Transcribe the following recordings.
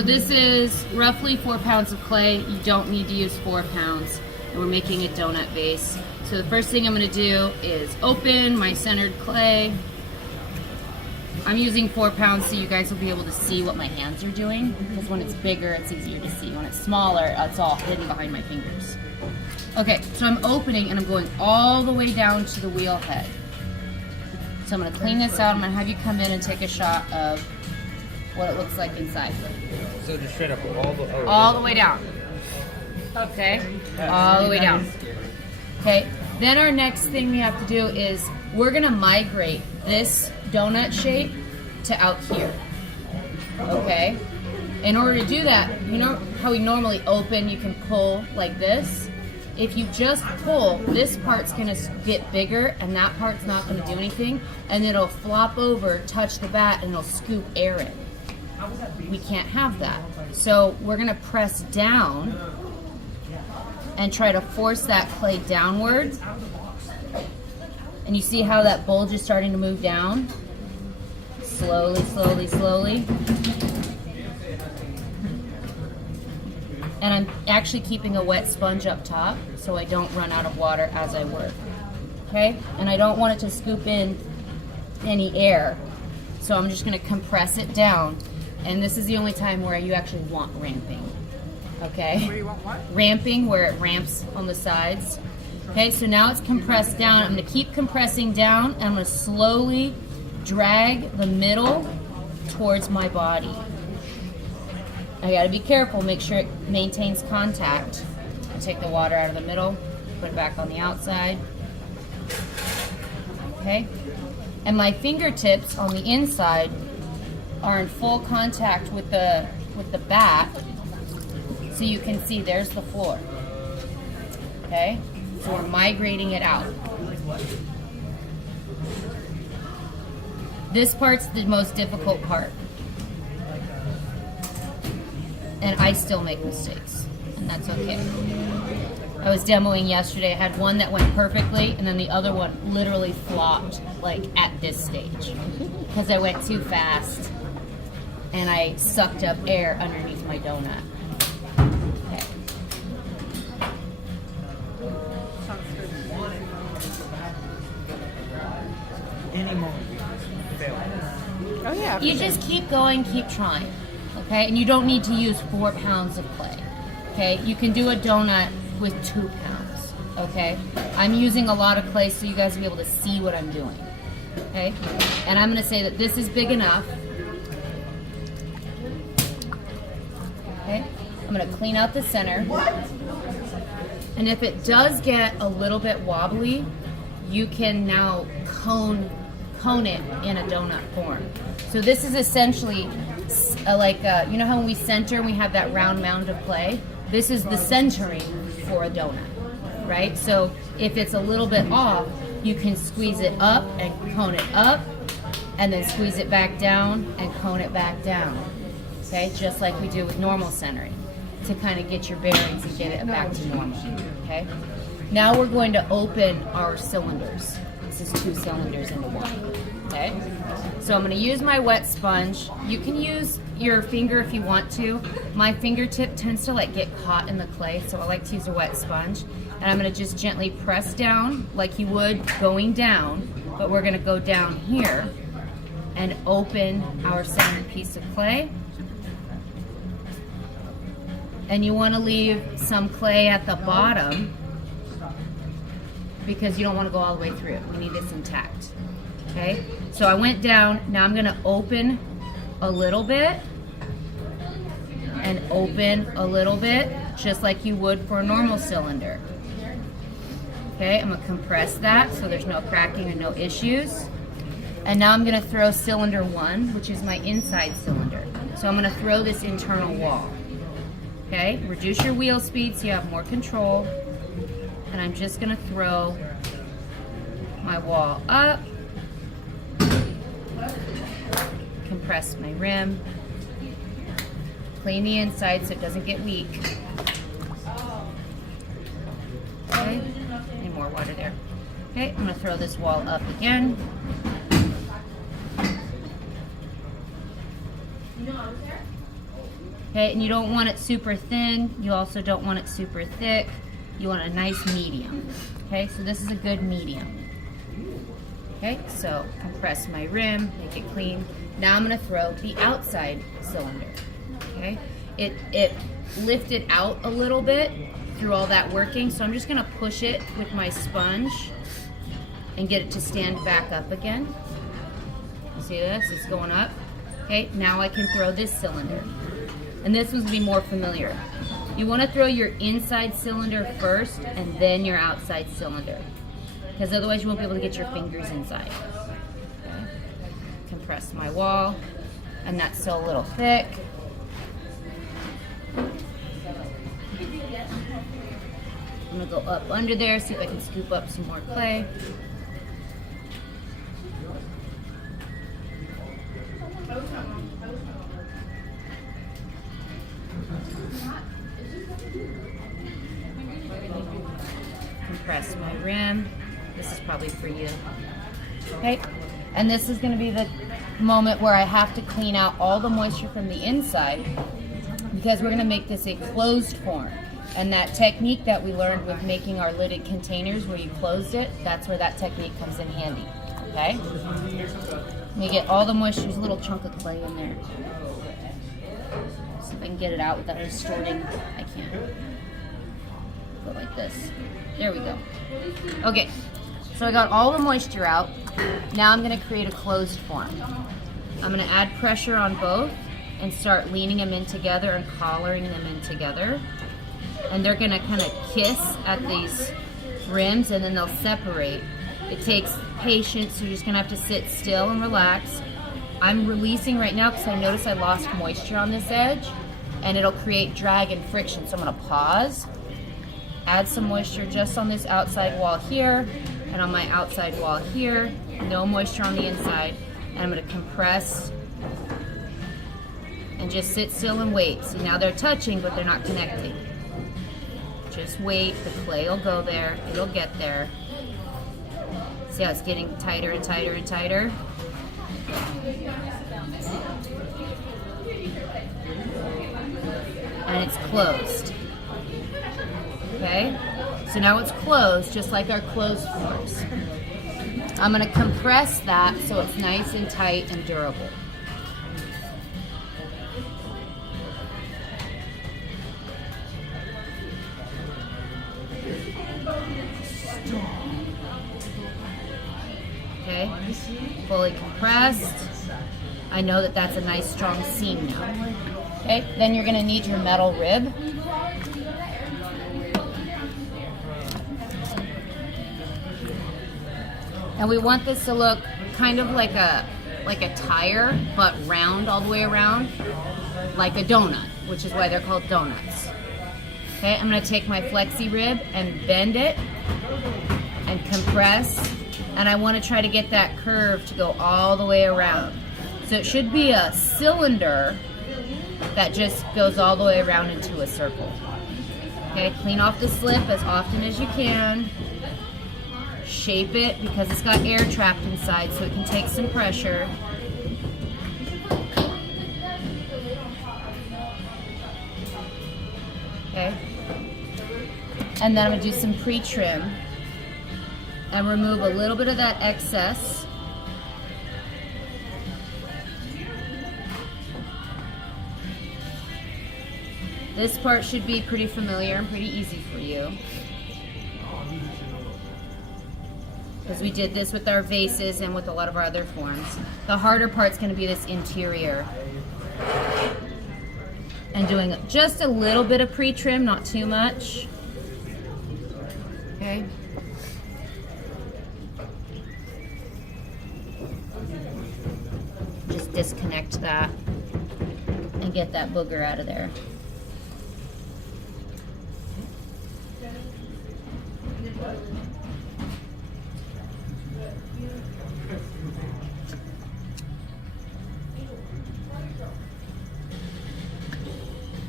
So this is roughly 4 pounds of clay. You don't need to use 4 pounds. And we're making a donut base. So the first thing I'm going to do is open my centered clay. I'm using 4 pounds so you guys will be able to see what my hands are doing, because when it's bigger it's easier to see. When it's smaller it's all hidden behind my fingers. Okay, so I'm opening and I'm going all the way down to the wheel head. So I'm going to clean this out. I'm going to have you come in and take a shot of what it looks like inside. So just straight up all the way down. Okay, all the way down. Okay, then our next thing we have to do is we're gonna migrate this donut shape to out here. Okay, in order to do that, you know how we normally open, you can pull like this. If you just pull, this part's gonna get bigger and that part's not gonna do anything, and it'll flop over, touch the bat, and it'll scoop air in. We can't have that. So we're gonna press down and try to force that clay downwards. And you see how that bulge is starting to move down? Slowly, slowly, slowly. And I'm actually keeping a wet sponge up top so I don't run out of water as I work. Okay? And I don't want it to scoop in any air. So I'm just gonna compress it down. And this is the only time where you actually want ramping. Okay? Where you want what? Ramping, where it ramps on the sides. Okay, so now it's compressed down. I'm going to keep compressing down, and I'm going to slowly drag the middle towards my body. I got to be careful, make sure it maintains contact. I'll take the water out of the middle, put it back on the outside. Okay? And my fingertips on the inside are in full contact with the bat. So you can see there's the floor. Okay? So we're migrating it out. This part's the most difficult part. And I still make mistakes. And that's okay. I was demoing yesterday. I had one that went perfectly, and then the other one literally flopped, like at this stage. Because I went too fast. And I sucked up air underneath my donut. Any moment fail. Oh yeah. You just keep going, keep trying, okay? And you don't need to use 4 pounds of clay, okay? You can do a donut with 2 pounds, okay? I'm using a lot of clay so you guys will be able to see what I'm doing, okay? And I'm gonna say that this is big enough, okay? I'm gonna clean out the center. And if it does get a little bit wobbly, you can now cone it in a donut form. So this is essentially you know how when we center and we have that round mound of clay? This is the centering for a donut, right? So if it's a little bit off, you can squeeze it up and cone it up, and then squeeze it back down and cone it back down, okay? Just like we do with normal centering, to kind of get your bearings and get it back to normal, okay? Now we're going to open our cylinders. This is 2 cylinders into one, okay? So I'm gonna use my wet sponge. You can use your finger if you want to. My fingertip tends to like get caught in the clay, so I like to use a wet sponge. And I'm gonna just gently press down like you would going down, but we're gonna go down here and open our centered piece of clay. And you wanna leave some clay at the bottom because you don't want to go all the way through. We need this intact, okay? So I went down, now I'm gonna open a little bit and open a little bit, just like you would for a normal cylinder. Okay, I'm gonna compress that so there's no cracking and no issues. And now I'm gonna throw cylinder 1, which is my inside cylinder. So I'm gonna throw this internal wall. Okay, reduce your wheel speed so you have more control. And I'm just gonna throw my wall up, compress my rim, clean the inside so it doesn't get weak. Okay, need more water there. Okay, I'm gonna throw this wall up again. Okay, and you don't want it super thin. You also don't want it super thick. You want a nice medium. Okay, so this is a good medium. Okay, so compress my rim, make it clean. Now I'm gonna throw the outside cylinder. Okay, it lifted out a little bit through all that working, so I'm just gonna push it with my sponge and get it to stand back up again. See this? It's going up. Okay, now I can throw this cylinder. And this one's gonna be more familiar. You wanna throw your inside cylinder first and then your outside cylinder, because otherwise you won't be able to get your fingers inside. Okay. Compress my wall, and that's still a little thick. I'm gonna go up under there, see if I can scoop up some more clay. Compress my rim. This is probably for you. Okay, and this is going to be the moment where I have to clean out all the moisture from the inside, because we're going to make this a closed form. And that technique that we learned with making our lidded containers where you closed it, that's where that technique comes in handy. Okay? Let me get all the moisture. There's a little chunk of clay in there. See if I can get it out without distorting. I can't. Go like this. There we go. Okay, so I got all the moisture out. Now I'm going to create a closed form. I'm going to add pressure on both and start leaning them in together and collaring them in together. And they're going to kind of kiss at these rims, and then they'll separate. It takes patience. You're just going to have to sit still and relax. I'm releasing right now because I noticed I lost moisture on this edge, and it'll create drag and friction. So I'm going to pause. Add some moisture just on this outside wall here and on my outside wall here. No moisture on the inside. And I'm going to compress and just sit still and wait. See, now they're touching, but they're not connecting. Just wait. The clay will go there. It'll get there. See how it's getting tighter and tighter and tighter? And it's closed. Okay, so now it's closed, just like our closed forms. I'm going to compress that so it's nice and tight and durable. Okay, fully compressed. I know that that's a nice strong seam now. Okay, then you're going to need your metal rib. And we want this to look kind of like a tire, but round all the way around, like a donut, which is why they're called donuts. Okay, I'm going to take my flexi rib and bend it and compress, and I want to try to get that curve to go all the way around. So it should be a cylinder that just goes all the way around into a circle. Okay, clean off the slip as often as you can. Shape it because it's got air trapped inside, so it can take some pressure. Okay. And then I'm going to do some pre-trim and remove a little bit of that excess. This part should be pretty familiar and pretty easy for you, because we did this with our vases and with a lot of our other forms. The harder part's going to be this interior. And doing just a little bit of pre-trim, not too much. Okay. Just disconnect that and get that booger out of there.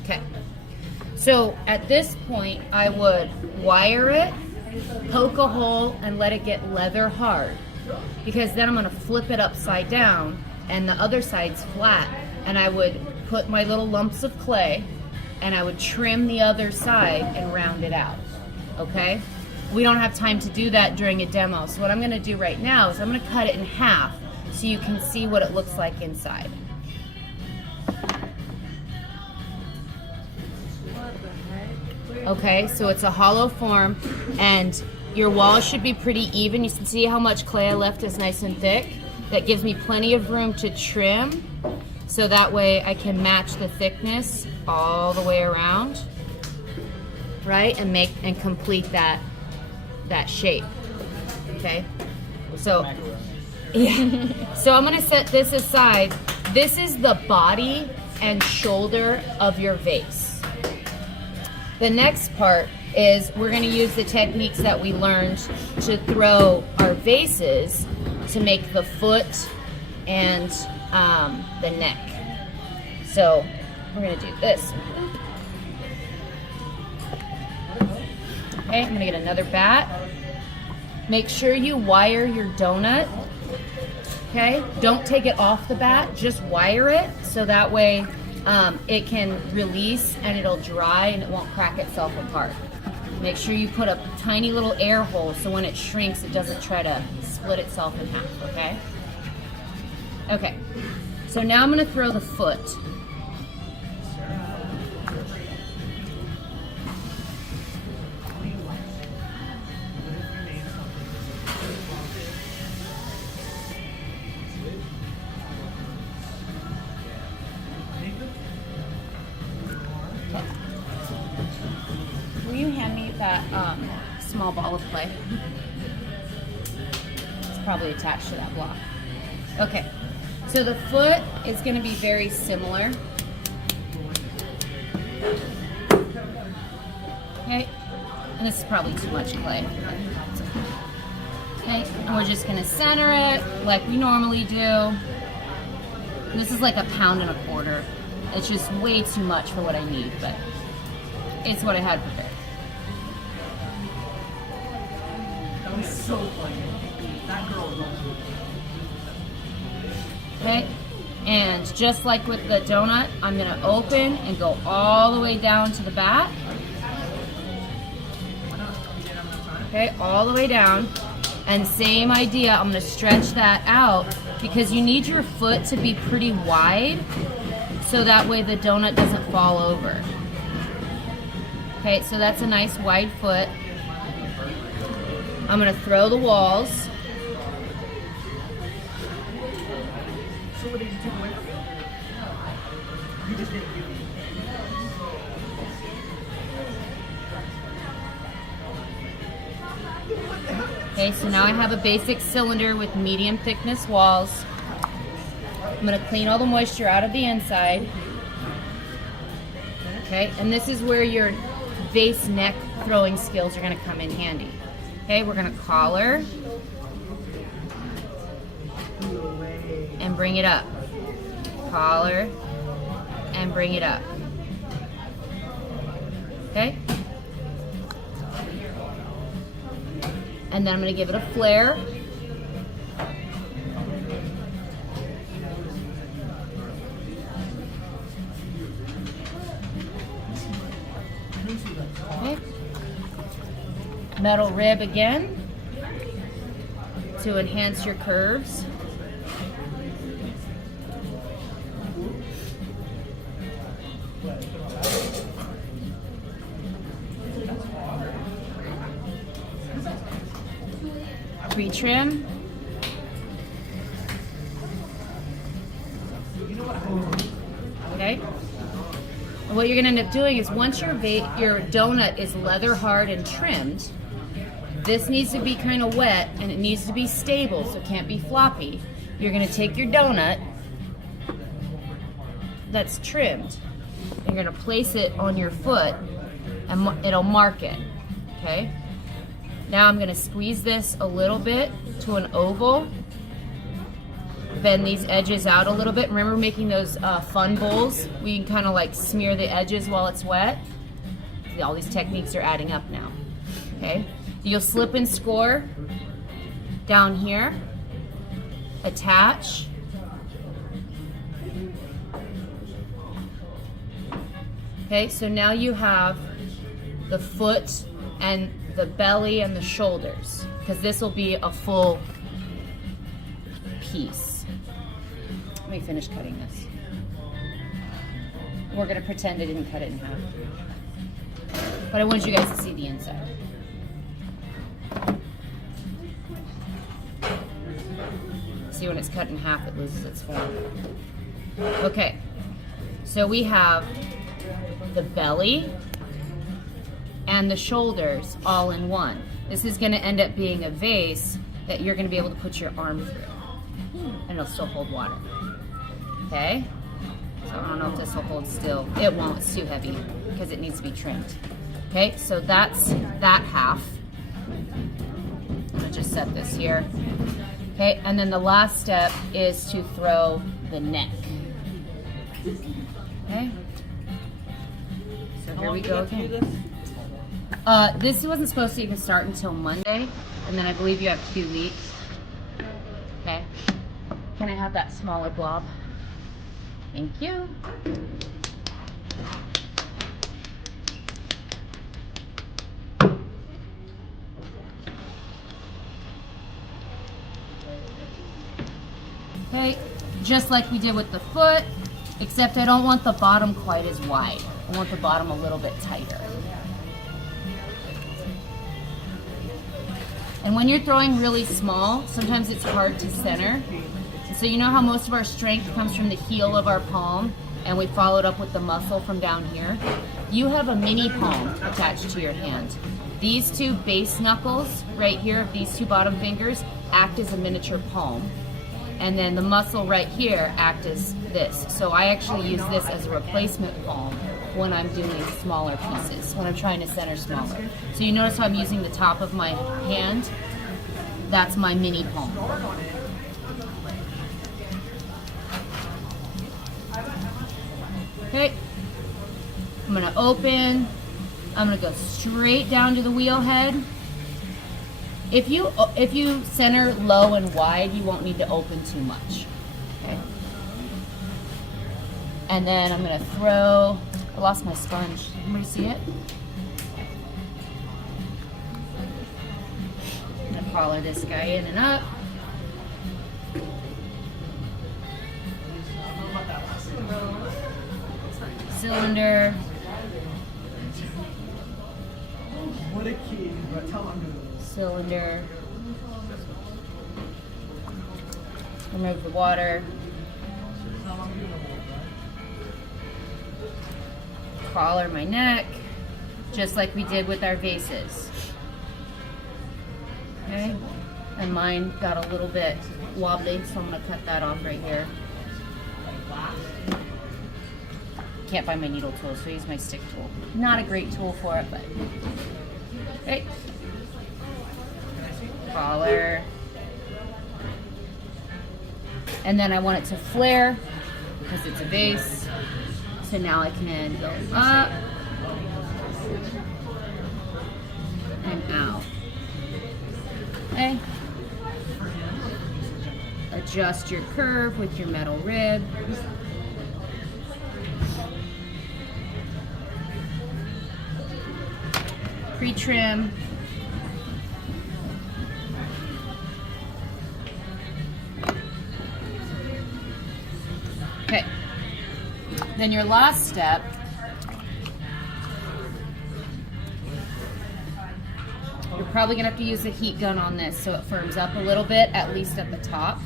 Okay, so at this point I would wire it, poke a hole, and let it get leather hard, because then I'm going to flip it upside down and the other side's flat, and I would put my little lumps of clay and I would trim the other side and round it out, okay? We don't have time to do that during a demo, so what I'm gonna do right now is I'm gonna cut it in half so you can see what it looks like inside. Okay, so it's a hollow form and your walls should be pretty even. You can see how much clay I left is nice and thick. That gives me plenty of room to trim, so that way I can match the thickness all the way around, right? And complete that shape, okay? So, yeah. So I'm gonna set this aside. This is the body and shoulder of your vase. The next part is we're gonna use the techniques that we learned to throw our vases to make the foot and the neck. So we're gonna do this. Okay, I'm gonna get another bat. Make sure you wire your donut. Okay, don't take it off the bat, just wire it so that way it can release and it'll dry and it won't crack itself apart. Make sure you put a tiny little air hole so when it shrinks it doesn't try to split itself in half, okay? Okay, so now I'm gonna throw the foot. Will you hand me that small ball of clay? It's probably attached to that block. Okay, so the foot is going to be very similar. Okay, and this is probably too much clay. Okay, and we're just going to center it like we normally do. This is like 1.25 pounds. It's just way too much for what I need, but it's what I had prepared. That was so funny. That girl knows. Okay, and just like with the donut, I'm gonna open and go all the way down to the back. Okay, all the way down. And same idea, I'm gonna stretch that out because you need your foot to be pretty wide so that way the donut doesn't fall over. Okay, so that's a nice wide foot. I'm gonna throw the walls. So what did you take away from it? You just didn't give me. Okay, so now I have a basic cylinder with medium thickness walls. I'm gonna clean all the moisture out of the inside. Okay, and this is where your vase neck throwing skills are gonna come in handy. Okay, we're gonna collar and bring it up. Collar and bring it up. Okay? And then I'm gonna give it a flare. Okay. Metal rib again to enhance your curves. Pre-trim. Okay. And what you're gonna end up doing is once your donut is leather hard and trimmed, this needs to be kind of wet and it needs to be stable, so it can't be floppy. You're gonna take your donut that's trimmed, you're gonna place it on your foot and it'll mark it, okay? Now I'm gonna squeeze this a little bit to an oval, bend these edges out a little bit. Remember making those fun bowls? We can kind of like smear the edges while it's wet. All these techniques are adding up now, okay? You'll slip and score down here, attach, Okay, so now you have the foot and the belly and the shoulders, because this will be a full piece. Let me finish cutting this. We're gonna pretend I didn't cut it in half. But I wanted you guys to see the inside. See, when it's cut in half, it loses its form. Okay, so we have the belly and the shoulders all in one. This is gonna end up being a vase that you're gonna be able to put your arm through, and it'll still hold water. Okay? So I don't know if this will hold still. It won't, it's too heavy because it needs to be trimmed. Okay, so that's that half. I'm gonna just set this here. Okay, and then the last step is to throw the neck. Okay? So here we go again. This wasn't supposed to even start until Monday, and then I believe you have 2 weeks. Okay. Can I have that smaller blob? Thank you. Okay, just like we did with the foot, except I don't want the bottom quite as wide. I want the bottom a little bit tighter. And when you're throwing really small, sometimes it's hard to center. And so you know how most of our strength comes from the heel of our palm, and we follow it up with the muscle from down here? You have a mini palm attached to your hand. These 2 base knuckles right here of these 2 bottom fingers act as a miniature palm. And then the muscle right here act as this. So I actually use this as a replacement palm when I'm doing smaller pieces, when I'm trying to center smaller. So you notice how I'm using the top of my hand? That's my mini palm. Okay, I'm gonna open, I'm gonna go straight down to the wheel head. If you center low and wide, you won't need to open too much. Okay. And then I'm gonna throw, I lost my sponge. Anybody see it? I'm gonna collar this guy in and up. Cylinder. What a kid, but tell him Cylinder. Remove the water. Collar my neck, just like we did with our vases. Okay, and mine got a little bit wobbly, so I'm gonna cut that off right here. Can't find my needle tool, so I use my stick tool. Not a great tool for it, but okay. Collar. And then I want it to flare because it's a vase. So now I can go up and out. Okay. Adjust your curve with your metal rib. Pre-trim. Okay. Then your last step you're probably gonna have to use a heat gun on this so it firms up a little bit, at least at the top.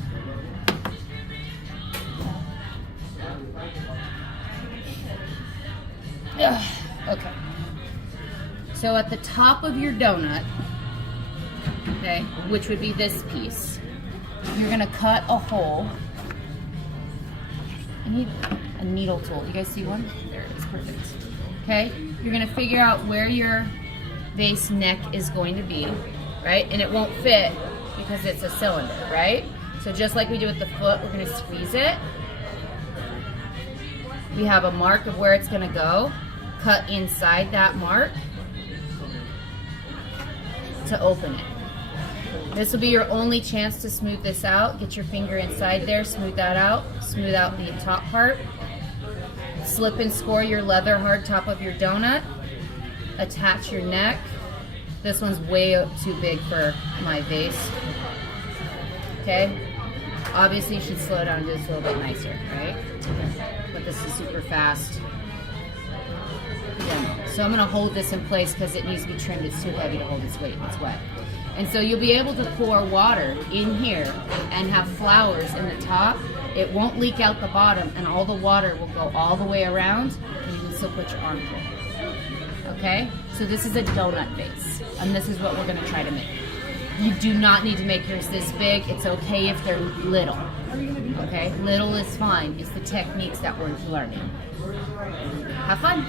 Ugh. Okay. So at the top of your donut, okay, which would be this piece, you're gonna cut a hole. I need a needle tool. You guys see one? There it is, perfect. Okay, you're gonna figure out where your vase neck is going to be, right? And it won't fit because it's a cylinder, right? So just like we do with the foot, we're gonna squeeze it. We have a mark of where it's gonna go. Cut inside that mark to open it. This will be your only chance to smooth this out. Get your finger inside there, smooth that out, smooth out the top part. Slip and score your leather hard top of your donut. Attach your neck. This one's way too big for my vase. Okay? Obviously, you should slow down and do this a little bit nicer, right? But this is super fast. Yeah. So I'm going to hold this in place because it needs to be trimmed. It's too heavy to hold its weight. It's wet. And so you'll be able to pour water in here and have flowers in the top. It won't leak out the bottom, and all the water will go all the way around, and you can still put your arm through. Okay? So this is a donut base, and this is what we're going to try to make. You do not need to make yours this big. It's okay if they're little. Okay? Little is fine. It's the techniques that we're learning. Have fun.